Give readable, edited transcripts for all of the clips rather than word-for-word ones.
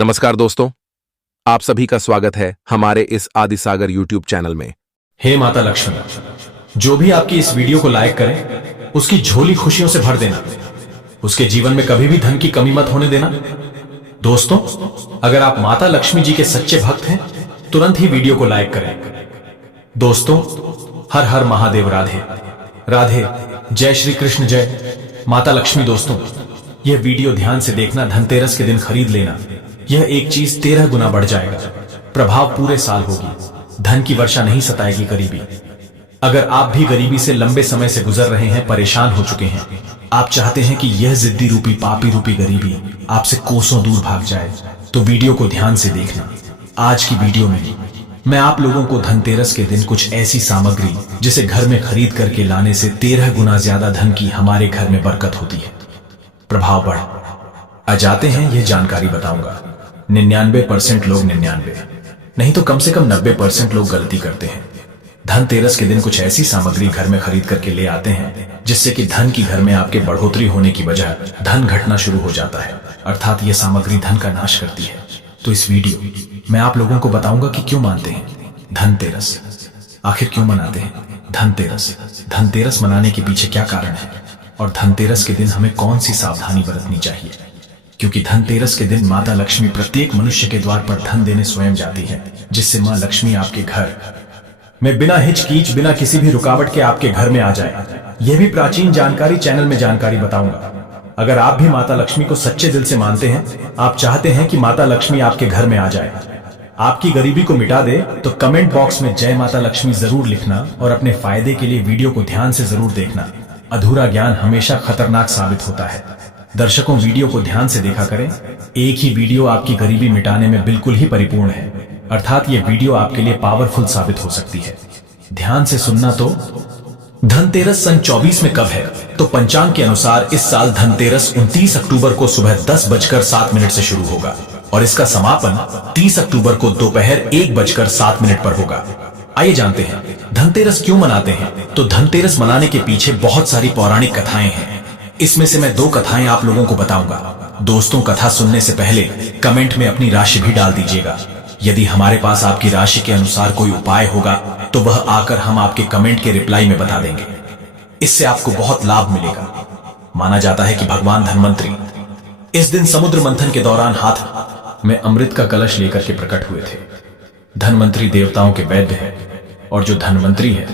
नमस्कार दोस्तों, आप सभी का स्वागत है हमारे इस आदिसागर यूट्यूब चैनल में। हे माता लक्ष्मी, जो भी आपकी इस वीडियो को लाइक करे उसकी झोली खुशियों से भर देना। उसके जीवन में कभी भी धन की कमी मत होने देना। दोस्तों, अगर आप माता लक्ष्मी जी के सच्चे भक्त हैं, तुरंत ही वीडियो को लाइक करें। दोस्तों, हर हर महादेव। राधे राधे, जय श्री कृष्ण, जय माता लक्ष्मी। दोस्तों, यह वीडियो ध्यान से देखना। धनतेरस के दिन खरीद लेना। यह एक चीज 13 गुना बढ़ जाएगा। प्रभाव पूरे साल होगी। धन की वर्षा नहीं सताएगी गरीबी। अगर आप भी गरीबी से लंबे समय से गुजर रहे हैं, परेशान हो चुके हैं, आप चाहते हैं कि यह जिद्दी रूपी पापी रूपी गरीबी आपसे कोसों दूर भाग जाए, तो वीडियो को ध्यान से देखना। आज की वीडियो में मैं आप लोगों को धनतेरस के दिन कुछ ऐसी सामग्री जिसे घर में खरीद करके लाने से 13 गुना ज्यादा धन की हमारे घर में बरकत होती है, प्रभाव बढ़ आ जाते हैं, यह जानकारी बताऊंगा। 99% लोग 99 नहीं तो कम से कम 90% लोग गलती करते हैं। धनतेरस के दिन कुछ ऐसी सामग्री घर में खरीद करके ले आते हैं जिससे कि धन की घर में आपके बढ़ोतरी होने की बजाय धन घटना शुरू हो जाता है, अर्थात यह सामग्री धन का नाश करती है। तो इस वीडियो मैं आप लोगों को बताऊंगा कि क्यों मानते हैं धनतेरस, आखिर क्यों मनाते हैं धनतेरस, धनतेरस मनाने के पीछे क्या कारण है, और धनतेरस के दिन हमें कौन सी सावधानी बरतनी चाहिए। क्योंकि धनतेरस के दिन माता लक्ष्मी प्रत्येक मनुष्य के द्वार पर धन देने स्वयं जाती है, जिससे मां लक्ष्मी आपके घर में बिना हिचकिच, बिना किसी भी रुकावट के आपके घर में आ जाए। यह भी प्राचीन जानकारी चैनल में जानकारी बताऊंगा। अगर आप भी माता लक्ष्मी को सच्चे दिल से मानते हैं, आप चाहते हैं कि माता लक्ष्मी आपके घर में आ जाए, आपकी गरीबी को मिटा दे, तो कमेंट बॉक्स में जय माता लक्ष्मी जरूर लिखना और अपने फायदे के लिए वीडियो को ध्यान से जरूर देखना। अधूरा ज्ञान हमेशा खतरनाक साबित होता है। दर्शकों, वीडियो को ध्यान से देखा करें। एक ही वीडियो आपकी गरीबी मिटाने में बिल्कुल ही परिपूर्ण है, अर्थात यह वीडियो आपके लिए पावरफुल साबित हो सकती है। ध्यान से सुनना। तो धनतेरस सन 24 में कब है? तो पंचांग के अनुसार इस साल धनतेरस 29 अक्टूबर को सुबह 10:07 से शुरू होगा और इसका समापन 30 अक्टूबर को दोपहर 1:07 पर होगा। आइए जानते हैं धनतेरस क्यों मनाते हैं। तो धनतेरस मनाने के पीछे बहुत सारी पौराणिक कथाएं हैं। इसमें से मैं 2 कथाएं आप लोगों को बताऊंगा। दोस्तों, कथा सुनने से पहले कमेंट में अपनी राशि भी डाल दीजिएगा। यदि हमारे पास आपकी राशि के अनुसार कोई उपाय होगा तो वह आकर हम आपके कमेंट के रिप्लाई में बता देंगे। इससे आपको बहुत लाभ मिलेगा। माना जाता है कि भगवान धनवंतरी इस दिन समुद्र मंथन के दौरान हाथ में अमृत का कलश लेकर के प्रकट हुए थे। धनवंतरी देवताओं के वैद्य है और जो धनवंतरी है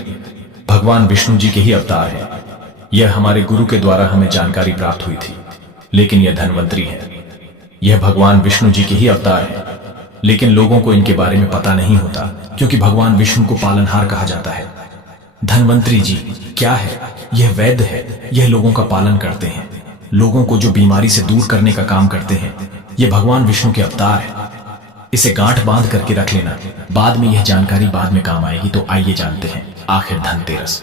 भगवान विष्णु जी के ही अवतार है। यह हमारे गुरु के द्वारा हमें जानकारी प्राप्त हुई थी। लेकिन यह धनवंतरी है, यह भगवान विष्णु जी के ही अवतार है, लेकिन लोगों को इनके बारे में पता नहीं होता, क्योंकि भगवान विष्णु को पालनहार कहा जाता है। धनवंतरी जी क्या है? यह वैद्य है। यह लोगों का पालन करते हैं, लोगों को जो बीमारी से दूर करने का काम करते हैं। यह भगवान विष्णु के अवतार है। इसे गांठ बांध करके रख लेना, बाद में यह जानकारी बाद में काम आएगी। तो आइए जानते हैं आखिर धनतेरस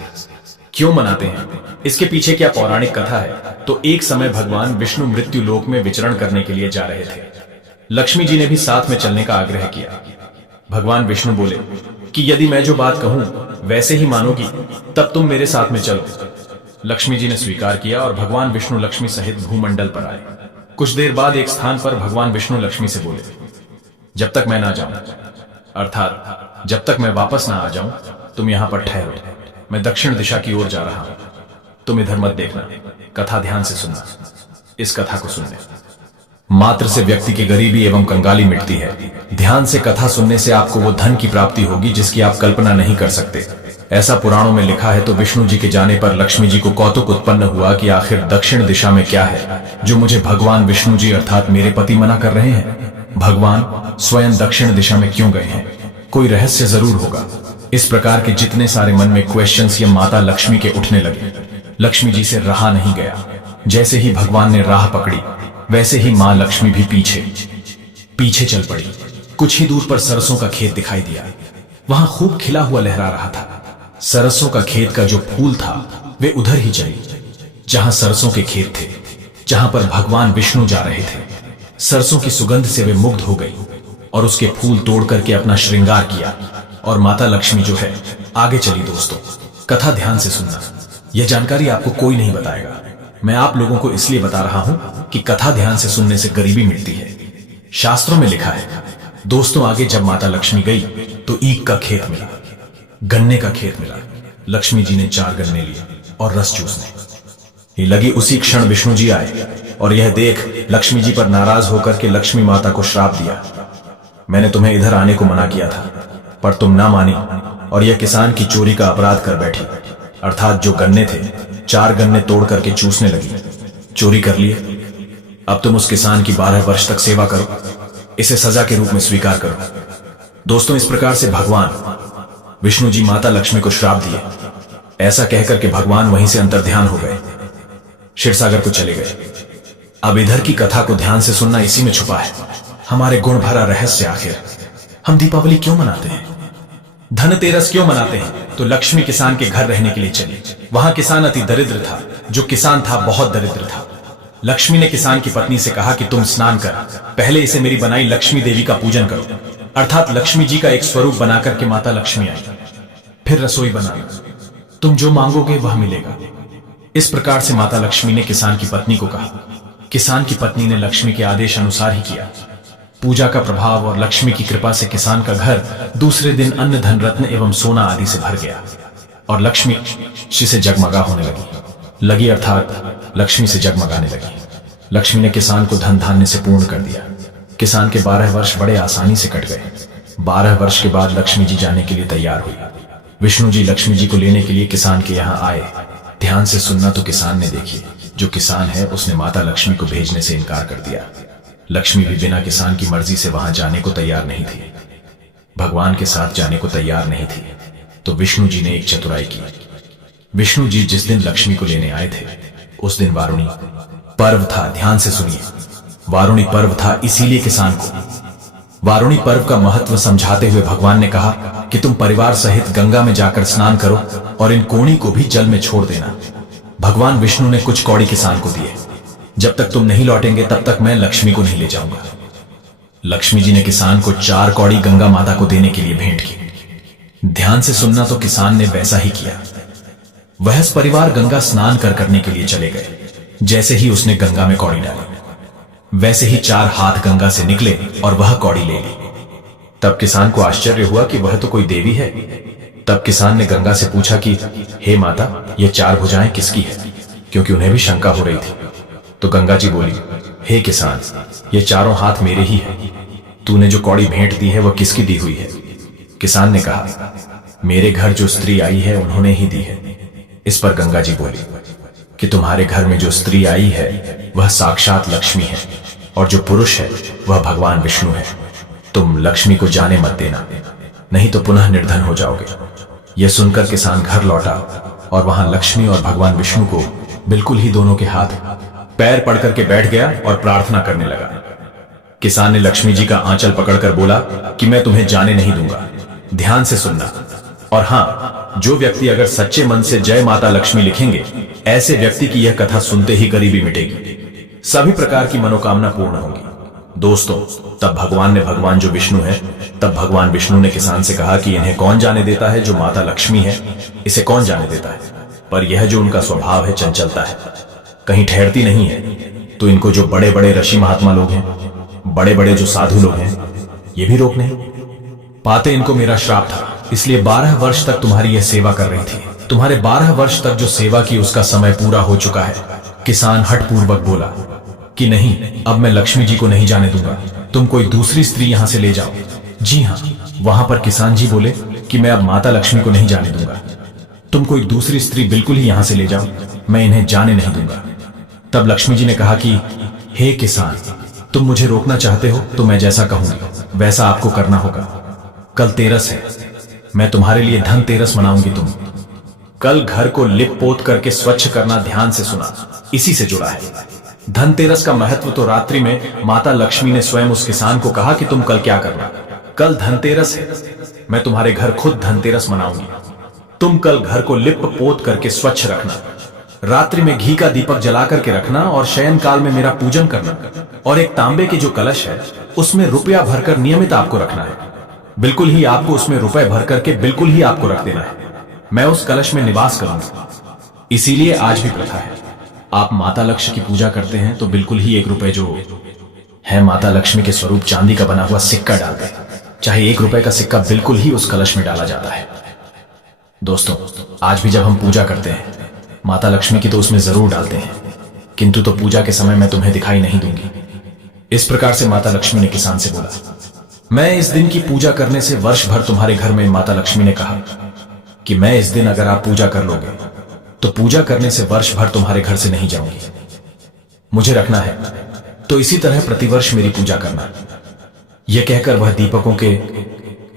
क्यों मनाते हैं, इसके पीछे क्या पौराणिक कथा है। तो एक समय भगवान विष्णु मृत्यु लोक में विचरण करने के लिए जा रहे थे। लक्ष्मी जी ने भी साथ में चलने का आग्रह किया। भगवान विष्णु बोले कि यदि मैं जो बात कहूं वैसे ही मानोगी तब तुम मेरे साथ में चलो। लक्ष्मी जी ने स्वीकार किया और भगवान विष्णु लक्ष्मी सहित भूमंडल पर आए। कुछ देर बाद एक स्थान पर भगवान विष्णु लक्ष्मी से बोले, जब तक मैं ना जाऊं, अर्थात जब तक मैं वापस ना आ जाऊं, तुम यहां पर ठहरो। मैं दक्षिण दिशा की ओर जा रहा हूं, तुम इधर मत देखना। कथा ध्यान से सुनना। इस कथा को सुनने मात्र से व्यक्ति की गरीबी एवं कंगाली मिटती है। ध्यान से कथा सुनने से आपको वो धन की प्राप्ति होगी जिसकी आप कल्पना नहीं कर सकते। ऐसा पुराणों में लिखा है। तो विष्णु जी के जाने पर लक्ष्मी जी को कौतुक उत्पन्न हुआ कि आखिर दक्षिण दिशा में क्या है जो मुझे भगवान विष्णु जी अर्थात मेरे पति मना कर रहे हैं। भगवान स्वयं दक्षिण दिशा में क्यों गए हैं? कोई रहस्य जरूर होगा। इस प्रकार के जितने सारे मन में क्वेश्चंस ये माता लक्ष्मी के उठने लगे। लक्ष्मी जी से रहा नहीं गया। जैसे ही भगवान ने राह पकड़ी वैसे ही मां लक्ष्मी भी पीछे चल पड़ी। कुछ ही दूर पर सरसों का खेत दिखाई दिया। वहां खूब खिला हुआ लहरा रहा था। सरसों का खेत का जो फूल था वे उधर ही चली जहां सरसों के खेत थे, जहां पर भगवान विष्णु जा रहे थे। सरसों की सुगंध से वे मुग्ध हो गई और उसके फूल तोड़ करके अपना श्रृंगार किया और माता लक्ष्मी जो है आगे चली। दोस्तों, कथा ध्यान से सुनना। यह जानकारी आपको कोई नहीं बताएगा। मैं आप लोगों को इसलिए बता रहा हूं कि कथा ध्यान से सुनने से गरीबी मिटती है, शास्त्रों में लिखा है दोस्तों, आगे जब माता लक्ष्मी गई तो ईख का खेत मिला, गन्ने का खेत मिला। लक्ष्मी जी ने 4 गन्ने लिए और रस चूसने ही लगी। उसी क्षण विष्णु जी आए और यह देख लक्ष्मी जी पर नाराज होकर के लक्ष्मी माता को श्राप दिया। मैंने तुम्हें इधर आने को मना किया था, पर तुम ना मानी और यह किसान की चोरी का अपराध कर बैठी। अर्थात जो गन्ने थे, 4 गन्ने तोड़ करके चूसने लगी, चोरी कर लिए। अब तुम उस किसान की 12 वर्ष तक सेवा करो, इसे सजा के रूप में स्वीकार करो। दोस्तों, इस प्रकार से भगवान विष्णु जी माता लक्ष्मी को श्राप दिए। ऐसा कहकर के भगवान वहीं से अंतर्ध्यान हो गए, क्षीरसागर को चले गए। अब इधर की कथा को ध्यान से सुनना, इसी में छुपा है हमारे गुण भरा रहस्य। आखिर हम दीपावली क्यों मनाते हैं, धनतेरस क्यों मनाते हैं? तो लक्ष्मी किसान के घर रहने के लिए चली। वहां किसान अति दरिद्र था, जो किसान था बहुत दरिद्र था। लक्ष्मी ने किसान की पत्नी से कहा कि तुम स्नान कर, पहले इसे मेरी बनाई लक्ष्मी देवी का पूजन करो। अर्थात लक्ष्मी जी का एक स्वरूप बनाकर के माता लक्ष्मी आई, फिर रसोई बनाना, तुम जो मांगोगे वह मिलेगा। इस प्रकार से माता लक्ष्मी ने किसान की पत्नी को कहा। किसान की पत्नी ने लक्ष्मी के आदेश अनुसार ही किया। पूजा का प्रभाव और लक्ष्मी की कृपा से किसान का घर दूसरे दिन अन्न धन रत्न एवं सोना आदि से भर गया और लक्ष्मी से जगमगा होने लगी अर्थात लक्ष्मी से जगमगाने लगी। लक्ष्मी ने किसान को धन धान्य से पूर्ण कर दिया। किसान के 12 वर्ष बड़े आसानी से कट गए। 12 वर्ष के बाद लक्ष्मी जी जाने के लिए तैयार हुई। विष्णु जी लक्ष्मी जी को लेने के लिए किसान के यहाँ आए। ध्यान से सुनना, तो किसान ने देखी, जो किसान है उसने माता लक्ष्मी को भेजने से इनकार कर दिया। लक्ष्मी भी बिना किसान की मर्जी से वहां जाने को तैयार नहीं थी, भगवान के साथ जाने को तैयार नहीं थी। तो विष्णु जी ने एक चतुराई की। विष्णु जी जिस दिन लक्ष्मी को लेने आए थे उस दिन वारुणी पर्व था। ध्यान से सुनिए, वारुणी पर्व था, इसीलिए किसान को वारुणी पर्व का महत्व समझाते हुए भगवान ने कहा कि तुम परिवार सहित गंगा में जाकर स्नान करो और इन कोड़ी को भी जल में छोड़ देना। भगवान विष्णु ने कुछ कौड़ी किसान को दिए। जब तक तुम नहीं लौटेंगे तब तक मैं लक्ष्मी को नहीं ले जाऊंगा। लक्ष्मी जी ने किसान को 4 कौड़ी गंगा माता को देने के लिए भेंट की। ध्यान से सुनना, तो किसान ने वैसा ही किया। वह परिवार गंगा स्नान करने के लिए चले गए। जैसे ही उसने गंगा में कौड़ी डाली, वैसे ही 4 हाथ गंगा से निकले और वह कौड़ी ले ली। तब किसान को आश्चर्य हुआ कि वह तो कोई देवी है। तब किसान ने गंगा से पूछा कि हे माता, ये 4 भुजाएं किसकी है, क्योंकि उन्हें भी शंका हो रही थी। तो गंगा जी बोली, हे किसान, ये 4 हाथ मेरे ही है। तूने जो कौड़ी भेंट दी है वह किसकी दी हुई है? किसान ने कहा, मेरे घर जो स्त्री आई है उन्होंने ही दी है। इस पर गंगा जी बोली कि तुम्हारे घर में जो स्त्री आई है वह साक्षात लक्ष्मी है और जो पुरुष है वह भगवान विष्णु है। तुम लक्ष्मी को जाने मत देना, नहीं तो पुनः निर्धन हो जाओगे। यह सुनकर किसान घर लौटा और वहां लक्ष्मी और भगवान विष्णु को बिल्कुल ही दोनों के हाथ पैर पड़ करके बैठ गया और प्रार्थना करने लगा। किसान ने लक्ष्मी जी का आंचल पकड़कर बोला कि मैं तुम्हें जाने नहीं दूंगा। ध्यान से सुनना, और हां, जो व्यक्ति अगर सच्चे मन से जय माता लक्ष्मी लिखेंगे, ऐसे व्यक्ति की यह कथा सुनते ही गरीबी मिटेगी, सभी प्रकार की मनोकामना पूर्ण होगी। दोस्तों, तब भगवान जो विष्णु है, तब भगवान विष्णु ने किसान से कहा कि इन्हें कौन जाने देता है, जो माता लक्ष्मी है इसे कौन जाने देता है, पर यह जो उनका स्वभाव है चंचलता है, कहीं ठहरती नहीं है। तो इनको जो बड़े बड़े ऋषि महात्मा लोग हैं, बड़े बड़े जो साधु लोग हैं, ये भी रोक नहीं पाते। इनको मेरा श्राप था, इसलिए 12 वर्ष तक तुम्हारी यह सेवा कर रही थी। तुम्हारे 12 वर्ष तक जो सेवा की उसका समय पूरा हो चुका है। किसान हठपूर्वक बोला कि नहीं, अब मैं लक्ष्मी जी को नहीं जाने दूंगा, तुम कोई दूसरी स्त्री यहां से ले जाओ। जी हां, वहां पर किसान जी बोले कि मैं अब माता लक्ष्मी को नहीं जाने दूंगा, तुम कोई दूसरी स्त्री बिल्कुल ही यहां से ले जाओ, मैं इन्हें जाने नहीं दूंगा। तब लक्ष्मी जी ने कहा कि हे किसान, तुम मुझे रोकना चाहते हो तो मैं जैसा कहूंगी वैसा आपको करना होगा। कल तेरस है, मैं तुम्हारे लिए धनतेरस मनाऊंगी। तुम कल घर को लिप पोत करके स्वच्छ करना। ध्यान से सुना, इसी से जुड़ा है धनतेरस का महत्व। तो रात्रि में माता लक्ष्मी ने स्वयं उस किसान को कहा कि तुम कल क्या करना, कल धनतेरस है, मैं तुम्हारे घर खुद धनतेरस मनाऊंगी। तुम कल घर को लिप पोत करके स्वच्छ रखना, रात्रि में घी का दीपक जला करके रखना और शयन काल में मेरा पूजन करना। और एक तांबे की जो कलश है उसमें रुपया भरकर नियमित आपको रखना है। बिल्कुल ही आपको उसमें रुपए भर करके बिल्कुल ही आपको रख देना है। मैं उस कलश में निवास करूंगा। इसीलिए आज भी प्रथा है, आप माता लक्ष्मी की पूजा करते हैं तो बिल्कुल ही 1 रुपए जो है माता लक्ष्मी के स्वरूप चांदी का बना हुआ सिक्का डाल दें। चाहे 1 रुपए का सिक्का बिल्कुल ही उस कलश में डाला जाता है। दोस्तों, आज भी जब हम पूजा करते हैं माता लक्ष्मी की तो उसमें जरूर डालते हैं, किंतु तो पूजा के समय मैं तुम्हें दिखाई नहीं दूंगी। इस प्रकार से माता लक्ष्मी ने किसान से बोला। मैं इस दिन की पूजा करने से वर्ष भर तुम्हारे घर में, माता लक्ष्मी ने कहा कि मैं इस दिन अगर आप पूजा कर लोगे तो पूजा करने से वर्ष भर तुम्हारे घर से नहीं जाऊंगी। मुझे रखना है तो इसी तरह प्रतिवर्ष मेरी पूजा करना। यह कहकर वह दीपकों के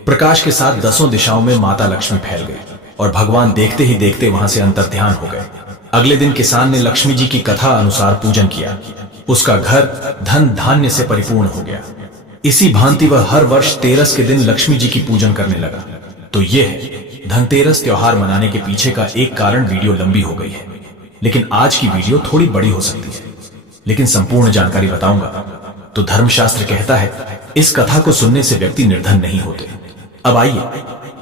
प्रकाश के साथ 10 दिशाओं में माता लक्ष्मी फैल गई और भगवान देखते ही देखते वहां से अंतर्ध्यान हो गए। अगले दिन किसान ने लक्ष्मी जी की कथा अनुसार पूजन किया। उसका घर धन धान्य से परिपूर्ण हो गया। इसी भांति वह हर वर्ष 13 के दिन लक्ष्मी जी की पूजन करने लगा। तो यह धनतेरस त्योहार मनाने के पीछे का एक कारण। वीडियो लंबी हो गई है, लेकिन आज की वीडियो थोड़ी बड़ी हो सकती है, लेकिन संपूर्ण जानकारी बताऊंगा। तो धर्मशास्त्र कहता है इस कथा को सुनने से व्यक्ति निर्धन नहीं होते। अब आइए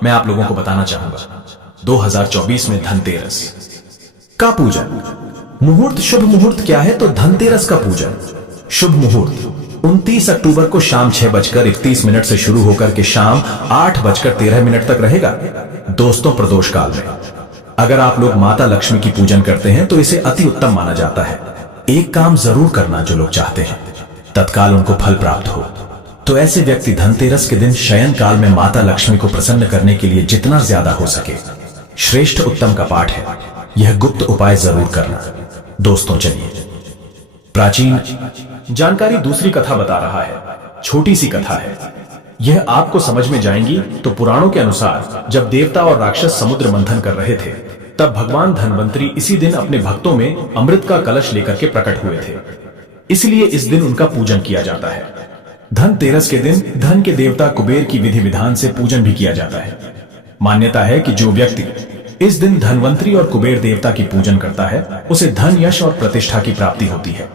मैं आप लोगों को बताना चाहूंगा 2024 में धनतेरस का पूजन। मुहूर्त, शुभ मुहूर्त क्या है? तो धनतेरस का पूजन शुभ मुहूर्त 29 अक्टूबर को शाम 6:31 से शुरू होकर के शाम 8:13 तक रहेगा। दोस्तों, प्रदोष काल में अगर आप लोग माता लक्ष्मी की पूजन करते हैं तो इसे अति उत्तम माना जाता है। एक काम जरूर करना जो लोग चाहते हैं तत्काल उनको फल प्राप्त हो, तो ऐसे व्यक्ति धनतेरस के दिन शयन काल में माता लक्ष्मी को प्रसन्न करने के लिए जितना ज्यादा हो सके श्रेष्ठ उत्तम का पाठ है, यह गुप्त उपाय जरूर करना। दोस्तों, चलिए प्राचीन जानकारी दूसरी कथा बता रहा है। छोटी सी कथा है, यह आपको समझ में जाएंगी। तो पुराणों के अनुसार जब देवता और राक्षस समुद्र मंथन कर रहे थे तब भगवान धनवंतरी इसी दिन अपने भक्तों में अमृत का कलश लेकर के प्रकट हुए थे। इसलिए इस दिन उनका पूजन किया जाता है। धनतेरस के दिन धन के देवता कुबेर की विधि विधान से पूजन भी किया जाता है। मान्यता है कि जो व्यक्ति इस दिन धनवंतरी और कुबेर देवता की पूजन करता है उसे धन, यश और प्रतिष्ठा की प्राप्ति होती है।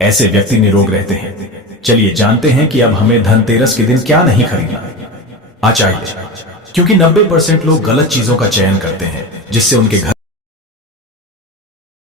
ऐसे व्यक्ति निरोग रहते हैं। चलिए जानते हैं कि अब हमें धनतेरस के दिन क्या नहीं खरीदना चाहिए, क्योंकि 90% लोग गलत चीजों का चयन करते हैं जिससे उनके घर